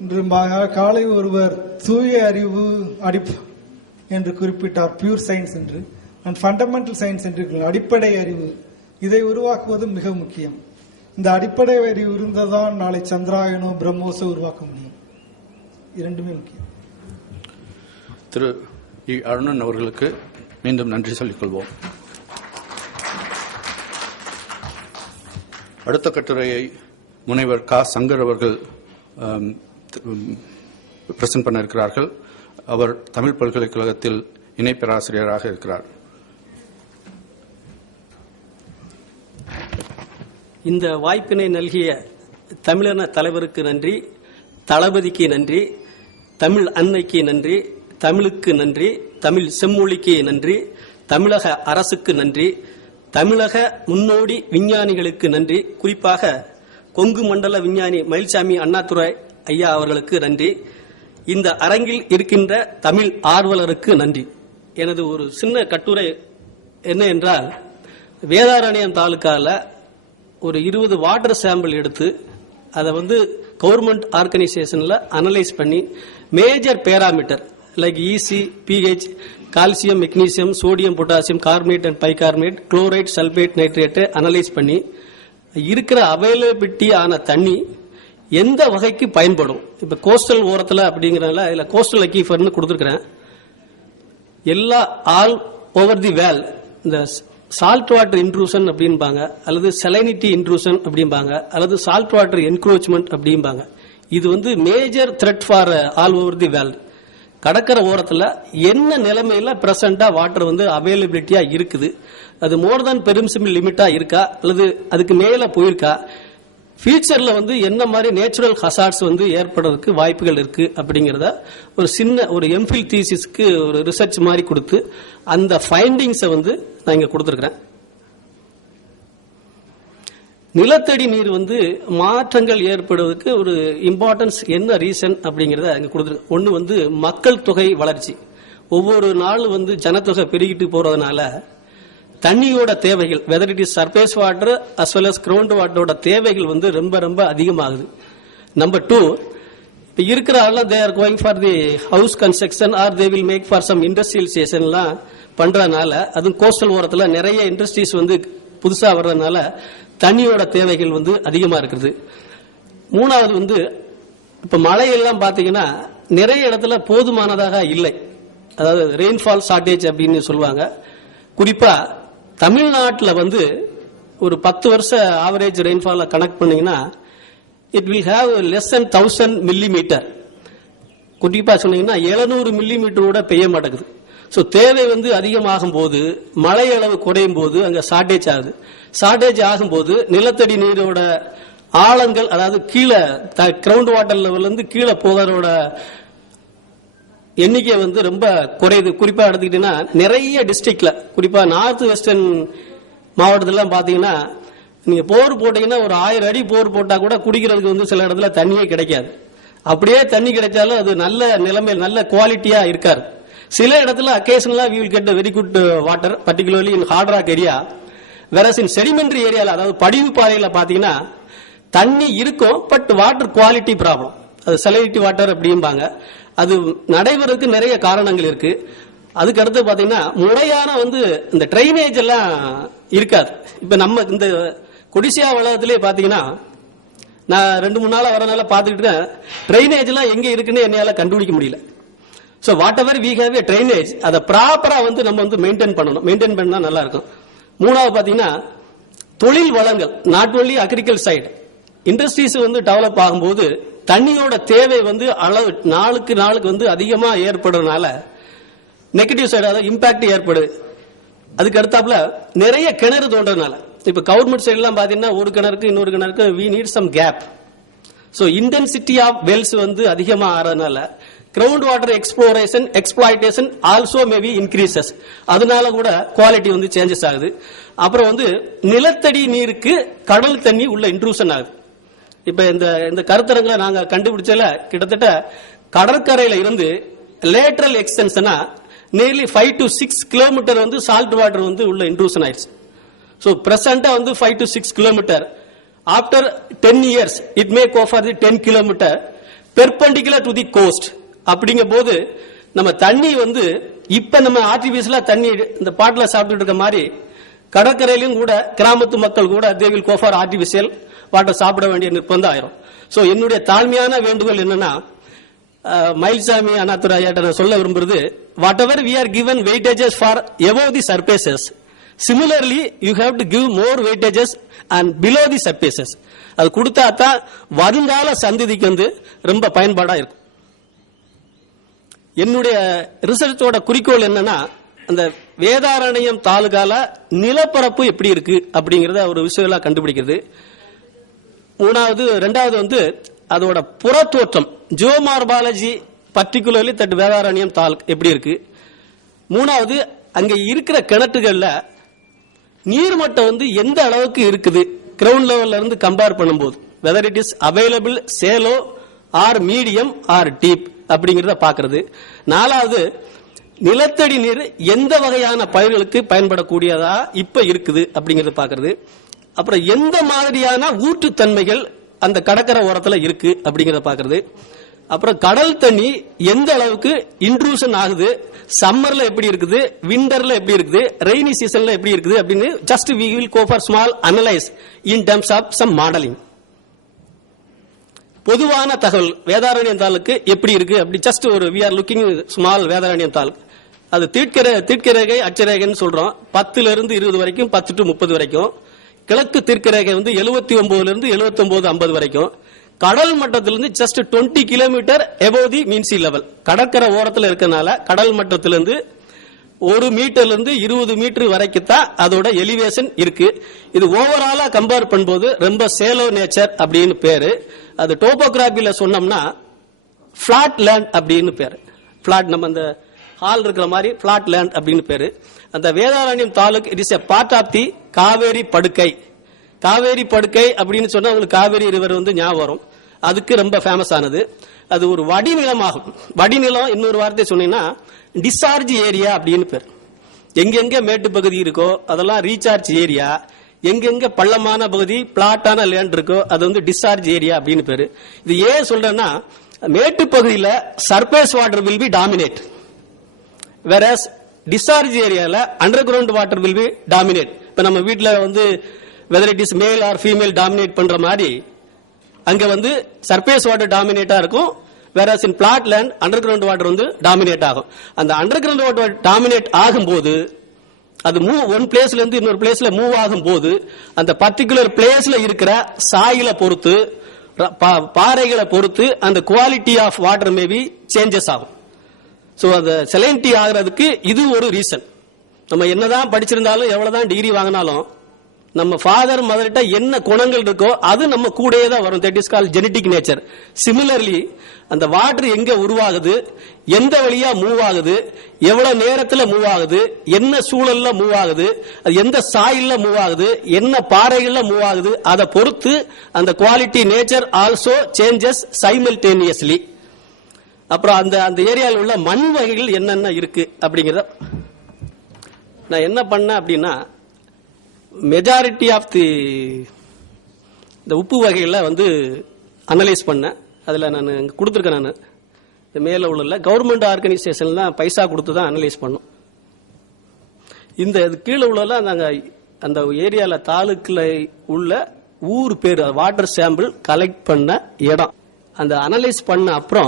இன்று காலை ஒருவர் தூய அறிவு என்று குறிப்பிட்டார், பியூர் சயின்ஸ் என்று. ஃபண்டமெண்டல் சயின்ஸ் என்று அடிப்படை அறிவு, இதை உருவாக்குவது மிக முக்கியம். இந்த அடிப்படை அறிவு இருந்தால்தான் நாளை சந்திராயனோ பிரம்மோஸோ உருவாக்க முடியும். இரண்டுமே முக்கியம். திரு அருணன் அவர்களுக்கு மீண்டும் நன்றி சொல்லிக் கொள்வோம். அடுத்த கட்டுரையை முனைவர் கா. சங்கர் அவர்கள் பிரசன்ட் பண்ண இருக்கிறார்கள். அவர் தமிழ் பல்கலைக்கழகத்தில் இணை பேராசிரியராக இருக்கிறார். இந்த வாய்ப்பினை நல்கிய தமிழன தலைவருக்கு நன்றி, தளபதிக்கு நன்றி, தமிழ் அன்னைக்கு நன்றி, தமிழுக்கு நன்றி, தமிழ் செம்மொழிக்கு நன்றி, தமிழக அரசுக்கு நன்றி, தமிழக முன்னோடி விஞ்ஞானிகளுக்கு நன்றி, குறிப்பாக கொங்கு மண்டல விஞ்ஞானி மயில்சாமி அண்ணாதுரை ஐயா அவர்களுக்கு நன்றி, இந்த அரங்கில் இருக்கின்ற தமிழ் ஆர்வலருக்கு நன்றி. எனது ஒரு சின்ன கட்டுரை என்ன என்றால், வேதாரண்யம் தாலுக்காவில் ஒரு 20 வாட்டர் சாம்பிள் எடுத்து அதை கவர்மெண்ட் ஆர்கனைசேஷன்ல அனலைஸ் பண்ணி major parameter like EC, PH, calcium, magnesium, sodium, potassium, carbonate and bicarbonate, chloride, sulphate, nitrate analyse பண்ணி இருக்கிற அவைலபிலிட்டி ஆன தண்ணி எந்த வகைக்கு பயன்படும். இப்ப கோஸ்டல் ஓரத்தில் அப்படிங்கிறதுல இதுல கோஸ்டல் அக்கீஃபர்னு கொடுத்துருக்கிறேன். எல்லா ஆல் ஓவர் தி வேல் இந்த சால்ட் வாட்டர் இன்ட்ரூஷன் அப்படிம்பாங்க, அல்லது செலைனிட்டி இன்ட்ரூஷன் அப்படிம்பாங்க, அல்லது சால்ட் வாட்டர் என்க்ரோச்மெண்ட் அப்படிம்பாங்க. இது major threat for all over the world. கடற்கரை ஓரத்தில் என்ன நிலைமையில பிரசண்டா வாட்டர் அவைலபிலிட்டியா இருக்குது, அது மோர் தேன் பெர்மிசிபிள் லிமிட்டா இருக்கா அல்லது அதுக்கு மேல போயிருக்கா, ஃபியூச்சர்ல என்ன மாதிரி நேச்சுரல் ஹசார்ட்ஸ் ஏற்படுறதுக்கு வாய்ப்புகள் இருக்கு அப்படிங்கறத ஒரு சின்ன ஒரு எம்ஃபில் தீசிஸ்க்கு ஒரு ரிசர்ச் மாதிரி கொடுத்து அந்த ஃபைண்டிங்ஸை நான் இங்க கொடுத்திருக்கிறேன். நிலத்தடி நீர் மாற்றங்கள் ஏற்படுவதற்கு ஒரு இம்பார்ட்டன்ஸ் என்ன ரீசன் அப்படிங்கறத அங்க கொடுத்திருக்கேன். ஒன்னு மக்கள் தொகை வளர்ச்சி. ஒவ்வொரு நாள் ஜனத்தொகை பெருகிட்டு போறதுனால தண்ணியோட தேவைகள், whether it is surface water as well as ground வாட்டரோட தேவைகள் ரொம்ப ரொம்ப அதிகமாகுது. நம்பர் 2, இப்ப இருக்கிற ஆள் they are going for the house construction or they will make for some இண்டஸ்ட்ரியலைசேஷன்லாம் பண்றதுனால, அதுவும் கோஸ்டல் ஓரத்தில் நிறைய இண்டஸ்ட்ரீஸ் புதுசா வர்றதுனால தண்ணியோட தேவைகள் அதிகமா இருக்குது. மூணாவது இப்ப மழையெல்லாம் பாத்தீங்கன்னா நிறைய இடத்துல போதுமானதாக இல்லை, அதாவது ரெயின்ஃபால் ஷார்டேஜ் அப்படின்னு சொல்லுவாங்க. குறிப்பா தமிழ்நாட்டில் ஒரு 10 வருஷ ஆவரேஜ் ரெயின்ஃபால் கனெக்ட் பண்ணீங்கன்னா it will have less than 1000 millimetre. குறிப்பா சொன்னீங்கன்னா 700 மில்லிமீட்டரோட பெய்ய மாட்டேங்குது. ஸோ தேவை அதிகமாகும் போது, மழை அளவு குறையும் போது அங்க ஷார்டேஜ் ஆகுது. ஷார்டேஜ் ஆகும்போது நிலத்தடி நீரோட ஆழங்கள், அதாவது கீழே கிரவுண்ட் வாட்டர் லெவல் கீழே போகிறதோட எண்ணிக்கை ரொம்ப குறையுது. குறிப்பா எடுத்துக்கிட்டீங்கன்னா நிறைய டிஸ்ட்ரிக்ட்ல, குறிப்பா நார்த் வெஸ்டர்ன் மாவட்டத்தில் பாத்தீங்கன்னா நீங்க போர் போட்டீங்கன்னா ஒரு 1000 அடி போர் போட்டா கூட குடிக்கிறதுக்கு சில இடத்துல தண்ணியே கிடைக்காது. அப்படியே தண்ணி கிடைச்சாலும் அது நல்ல நிலைமை, நல்ல குவாலிட்டியா இருக்காது. சில இடத்துல அக்கேஷனலா we will get a very good water, particularly in hard rock area. whereas in sedimentary ஏரியால, அதாவது படிவு பாறையில பாத்தீங்கன்னா தண்ணி இருக்கும், பட் வாட்டர் குவாலிட்டி ப்ராப்ளம், அது salinity வாட்டர் அப்படிம்பாங்க. அது நடைபெறதுக்கு நிறைய காரணங்கள் இருக்கு. அதுக்கு அடுத்து பாத்தீங்கன்னா முறையான இந்த ட்ரைனேஜ் எல்லாம் இருக்காது. இப்ப நம்ம இந்த கொடிசியா வளாகத்திலே பாத்தீங்கன்னா நான் 2-3 நாளா வரனால பாத்துக்கிட்டு ட்ரைனேஜ் எல்லாம் எங்க இருக்குன்னு என்னால கண்டுபிடிக்க முடியல. So whatever we have a drainage, அதை ப்ராப்பரா நம்ம மெயின்டைன் பண்ணணும். மெயின்டைன் பண்ணா நல்லா இருக்கும். மூணாவது பாத்தீங்கன்னா தொழில் வளங்கள், not only agriculture side, industries develop ஆகும்போது தண்ணியோட தேவை அளவு நாளுக்கு நாளுக்கு அதிகமா ஏற்படுறதுனால நெகட்டிவ் சைடு, அதாவது இம்பாக்ட் ஏற்படுது. அதுக்கு அடுத்தாப்புல நிறைய கிணறு தோன்றதுனால, இப்ப கவர்மெண்ட் சைடு எல்லாம் பாத்தீங்கன்னா ஒரு கிணறுக்கு இன்னொரு கிணறுக்கு we need some gap. So intensity of wells அதிகமா ஆறதுனால ground water exploration, exploitation also maybe increases. அதனால கூட குவாலிட்டி சேஞ்சஸ் ஆகுது. அப்புறம் நிலத்தடி நீருக்கு கடல் தண்ணி உள்ள இன்ட்ரூஷன் ஆகுது. இப்ப இந்த கருத்தரங்களை நாங்க கண்டுபிடிச்சல கிட்டத்தட்ட கடற்கரையில இருந்து லேட்டரல் எக்ஸ்டென்ஷனா nearly 5 to 6 kilometre salt water உள்ள இன்ட்ரூஷன் ஆயிடுச்சு. So present 5 to 6 kilometer. After 10 years, it may go for the 10 kilometer. Perpendicular to the coast. அப்படிங்கும் போது நம்ம தண்ணி வந்து இப்ப நம்ம ஆர்டிபிஷியலா தண்ணி இந்த பாட்டில் சாப்பிட்டு இருக்க மாதிரி கடற்கரையிலும் கூட கிராமத்து மக்கள் கூட they will go for artificial water சாப்பிட வேண்டிய நிர்பந்தம் ஆயிரும். சோ என்னுடைய தாழ்மையான வேண்டுகோள் என்னன்னா, மயில்சாமி அண்ணாதுரையாட்ட நான் சொல்ல விரும்புறது, whatever we are given weightages for above the surfaces, similarly you have to give more weightages and below the surfaces. அது கொடுத்தா தான் வருங்கால சந்ததிக்கு வந்து ரொம்ப பயன்பாடா இருக்கும். என்னுடைய ரிசர்ச்சோட குறிக்கோள் என்னன்னா, அந்த வேதாரண்யம் தாலுகால நிலப்பரப்பு எப்படி இருக்கு அப்படிங்கறத ஒரு விஷயங்களா கண்டுபிடிக்கிறது. ரெண்டாவது வந்து அதோட புறத்தோற்றம், ஜியோமார்பாலஜி பர்டிகுலர்லி தட் வேதாரண்யம் தாலுக் எப்படி இருக்கு. மூணாவது, அங்க இருக்கிற கிணற்றுகள்ல நீர்மட்டம் வந்து எந்த அளவுக்கு இருக்குது கிரவுண்ட் லெவல்ல இருந்து கம்பேர் பண்ணும்போது, whether it is available shallow or medium or deep அப்படிங்கறத பாக்குறது. நாலாவது, நிலத்தடி நீர் எந்த வகையான பயிர்களுக்கு பயன்படக்கூடியதா இப்ப இருக்குது அப்படிங்கறத பாக்குறது. அப்புறம் எந்த மாதிரியான ஊற்றுத்தன்மைகள் அந்த கடற்கரை ஓரத்துல இருக்கு அப்படிங்கறத பாக்குறது. அப்புறம் கடல் தண்ணி எந்த அளவுக்கு இன்ட்ரூஷன் ஆகுது, சம்மர்ல எப்படி இருக்குது, விண்டர்ல எப்படி இருக்குது, ரெய்னி சீசன்ல எப்படி இருக்குது அப்படின்னு just we will go for small analyse in terms of some modelling. பொதுவான தகவல் வேதாரண்யம் தாலுக்கு எப்படி இருக்கு அப்படி ஜஸ்ட் ஒரு we are looking small Vedaranyam taluk. அது தீட்கரேகை அட்சரேகைன்னு சொல்றோம். 10 இருந்து 20 வரைக்கும், 10 to 30 வரைக்கும். கிழக்கு தீர்க்கரேகை வந்து 79 இருந்து 79 50 வரைக்கும். கடல் மட்டத்திலிருந்து ஜஸ்ட் 20 கிலோமீட்டர் எபோவ் தி மீன் சி லெவல். கடற்கரை ஓரத்தில் இருக்கனால கடல் மட்டத்திலிருந்து 1 மீட்டர்ல இருந்து 20 மீட்டர் வரைக்கும் தான் அதோட எலிவேஷன் இருக்கு. இது ஓவராலா கம்பேர் பண்ணும்போது ரொம்ப சேலோ நேச்சர் அப்படின்னு பேரு. அது டோபோகிராபில சொன்னோம்னா பிளாட் லேண்ட் அப்படின்னு பேரு. பிளாட் நம்ம அந்த ஹால் இருக்கிற மாதிரி பிளாட் லேண்ட் அப்படின்னு பேரு. அந்த Vedaranyam taluk it is a part of the Kaveri படுக்கை. காவேரி படுக்கை அப்படின்னு சொன்னா உங்களுக்கு காவேரி ரிவர் வந்து ஞாபகம் வரும். அதுக்கு ரொம்ப ஃபேமஸ் ஆனது. அது ஒரு வடிநிலமாகும். வடிநிலம் இன்னொரு வார்த்தை சொன்னீங்கன்னா டிஸ்சார்ஜ் ஏரியா அப்படின்னு பேர். எங்கெங்க மேட்டு பகுதி இருக்கோ அதெல்லாம் ரீசார்ஜ் ஏரியா, எங்கெங்க பள்ளமான பகுதி பிளாட்டான லேண்ட் இருக்கோ அது வந்து டிஸ்சார்ஜ் ஏரியா அப்படின்னு பேரு. இது ஏன் சொல்றேன்னா, மேட்டு பகுதியில் surface water will be dominate, whereas discharge ஏரியால underground water will be dominate. இப்ப நம்ம வீட்டுல வந்து whether it is male or female dominate பண்ற மாதிரி அங்க வந்து சர்பேஸ் வாட்டர் டாமினேட்டா இருக்கும். whereas in plot land under ground water வந்து டாமினேட் ஆகும். அந்த அண்டர் கிரவுண்ட் வாட்டர் டாமினேட் ஆகும்போது அது ஒன் பிளேஸ்ல இருந்து இன்னொரு பிளேஸ்ல மூவ் ஆகும் போது அந்த பர்டிகுலர் பிளேஸ்ல இருக்கிற சாயில பொறுத்து, பாறைகளை பொறுத்து அந்த quality of water maybe changes ஆகும். சோ அந்த செலினிட்டி ஆகிறதுக்கு இது ஒரு ரீசன். நம்ம என்னதான் படிச்சிருந்தாலும் எவ்வளவுதான் டிகிரி வாங்கினாலும் நம்ம ஃபாதர் மதர்கிட்ட என்ன குணங்கள் இருக்கோ அது நம்ம கூடயே தான் வரும். That is called genetic nature. Similarly அந்த வாட்டர் எங்க உருவாகுது, எந்த வழியா மூவ் ஆகுது, எவ்வளவு நேரத்துல மூவ் ஆகுது, என்ன சூழல்ல மூவ் ஆகுது, அது எந்த சாயில்ல மூவ் ஆகுது, என்ன பாறைகள்ல மூவ் ஆகுது, அதை பொறுத்து அந்த quality nature also changes simultaneously. அப்புறம் அந்த ஏரியாவில் உள்ள மண் வகைகள் என்னென்ன இருக்கு அப்படிங்கறத நான் என்ன பண்ணேன் அப்படின்னா, மெஜாரிட்டி ஆஃப் இந்த உப்பு வகைகளை வந்து அனலைஸ் பண்ணேன். அதில் நான் கொடுத்துருக்கேன். நான் மேலே உள்ள கவர்மெண்ட் ஆர்கனைசேஷன்லாம் பைசா கொடுத்து தான் அனலைஸ் பண்ணோம். இந்த கீழே உள்ள நாங்கள் அந்த ஏரியாவில் தாலுக்கில் உள்ள ஊர் பேர் வாட்டர் சாம்பிள் கலெக்ட் பண்ண இடம் அந்த அனலைஸ் பண்ண அப்புறம்